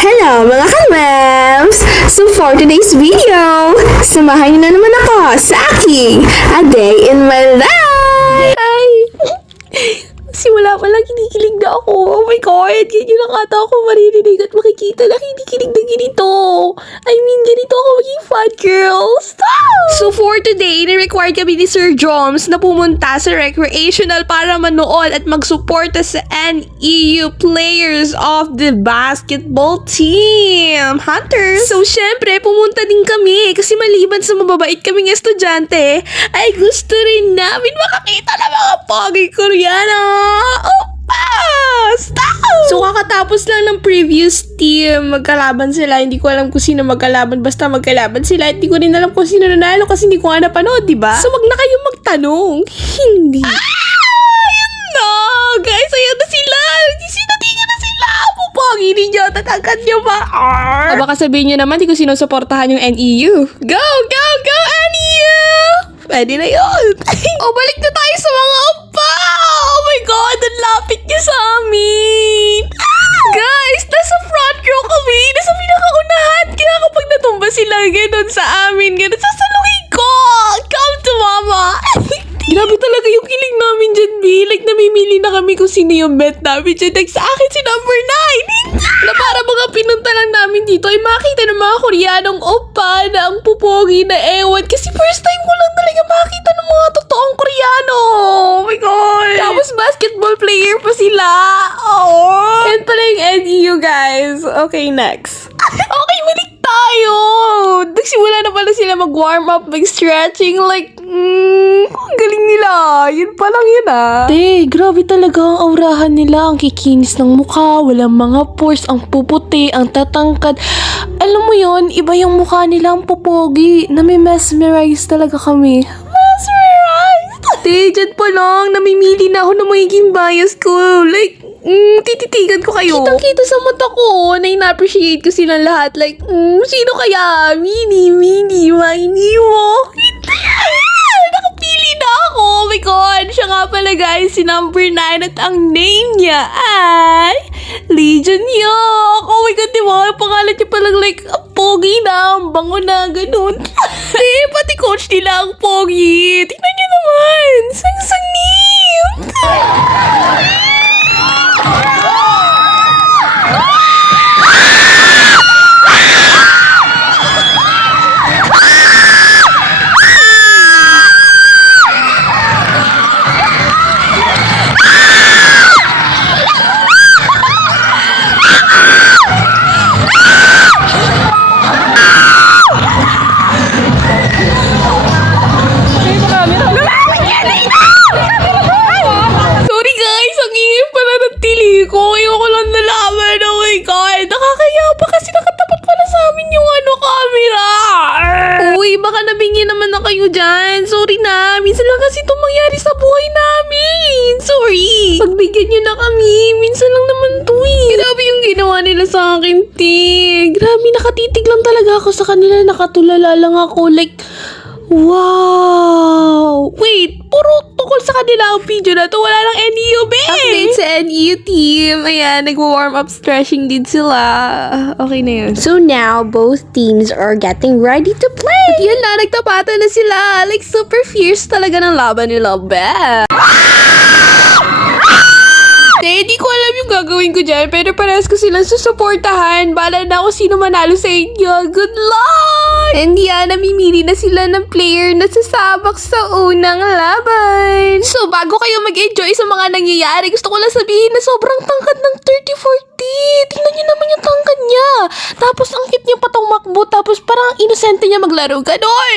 Hello mga ka-mems! So for today's video, samahan niyo na naman ako sa aking A Day in My Life! Ay! Simula pa lang, kinikilig na ako. Oh my God! Ganyan lang ata ako maririnig at makikita na kinikilig na ganito. I mean, ganito ako maging fat girl. Stop! So for today, ni-required kami ni Sir Joms na pumunta sa recreational para manood at magsuporta sa NEU players of the basketball team. Hunters! So syempre, pumunta din kami kasi maliban sa mababait kaming estudyante, ay gusto rin namin makakita ng mga pogi Koreano. Opa! Stop! So, kakatapos lang ng previous team, magkalaban sila. Hindi ko alam kung sino magkalaban. Basta magkalaban sila. Hindi ko rin alam kung sino nanalo kasi hindi ko nga napanood, diba? So, wag na kayong magtanong. Hindi. Ayun na! Guys, ayun na sila! Sinatingan na sila! Pupogi ninyo! Tatangkan nyo ba? Baka sabihin nyo naman, di ko sinusuportahan yung NEU. Go! Go! Go! NEU! Pwede na yun. Balik na tayo sa mga opa! Oh my God! Ang lapit niya sa amin! Guys! Nasa front row kami! Nasa pinakaunahan! Kaya kapag natumba sila ganun sa amin, ganun, sasalungin ko! Come to mama! Grabe talaga yung kilig namin dyan, B. Like, namimili na kami kung sino yung bet namin dyan. Like, sa akin si number 9. Na para mga pinunta lang namin dito ay makita ng mga Koreanong oppa na ang pupogi na ewan. Kasi first time ko lang talaga makita ng mga totoong Koreano. Oh my God. Tapos basketball player pa sila. Oh. Yan pala yung NEU, guys. Okay, next. Okay, balik tayo. Nagsimula na pala sila mag-warm up, mag-stretching. Like, ang galing nila. Yun pa lang yun grabe talaga ang aurahan nila. Ang kikinis ng mukha, walang mga pores, ang puputi, ang tatangkad. Alam mo yun, iba yung mukha nila, ang pupogi. Nami-mesmerize talaga kami. Mesmerized? Dyan pa lang, namimili na ako ng magiging bias ko. Like, tititigan ko kayo. Kitang-kita sa mata ko na ina-appreciate ko silang lahat. Like, sino kaya? Mini, Minnie mo. Nakapili na ako. Oh my God. Siya nga pala guys, si number 9 at ang name niya ay Lee Jun-hyuk. Oh my God, diba? Ang pangalan niya palang like, pogi na, ang bango na, ganun. Pati coach nila ang pogi. Tingnan niyo naman. Sang-sangim. Sorry guys, ang ingay pala ng tili ko. Ayoko lang nalaman. Oh my God. Nakakaya pa kasi nakatapat pala sa amin yung camera. Uy, baka nabingin naman na kayo dyan. Sorry na. Minsan lang kasi itong mangyari sa buhay namin. Sorry. Pagbigyan nyo na kami. Minsan lang naman to Grabe yung ginawa nila sa akin, Tig. Grabe, nakatitig lang talaga ako sa kanila. Nakatulala lang ako. Like, wow! Wait, puro tukol sa kanila ang video na to. Wala lang NEU, babe! Update sa NEU team. Ayan, nag-warm up stretching din sila. Okay na yun. So now, both teams are getting ready to play! At yun na, nagtapatan na sila. Like, super fierce talaga ng laban nila, babe. Di ko alam yung gagawin ko dyan, pero parehas ko silang susuportahan. Bala na ako sino manalo sa inyo. Good luck! And yan, namimili na sila ng player na sasabak sa unang laban. So, bago kayo mag-enjoy sa mga nangyayari, gusto ko lang sabihin na sobrang tangkad ng 30-40. Tingnan niyo naman yung tangkad niya. Tapos, ang cute niya pa tumakbo. Tapos, parang inosente niya maglaro. Ganon!